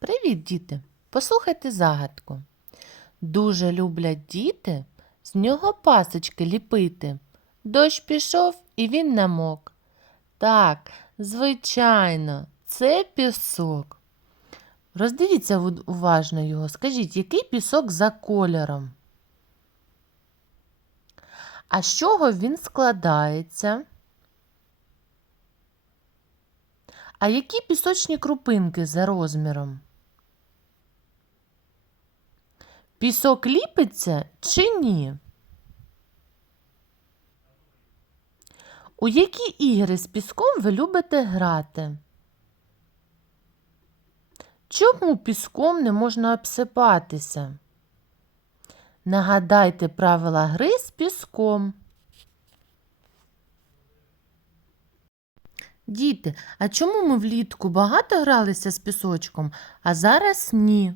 Привіт, діти! Послухайте загадку. Дуже люблять діти з нього пасочки ліпити. Дощ пішов і він намок. Так, звичайно, це пісок. Роздивіться уважно його. Скажіть, який пісок за кольором? А з чого він складається? А які пісочні крупинки за розміром? Пісок ліпиться чи ні? У які ігри з піском ви любите грати? Чому піском не можна обсипатися? Нагадайте правила гри з піском. Діти, а чому ми влітку багато гралися з пісочком, а зараз ні?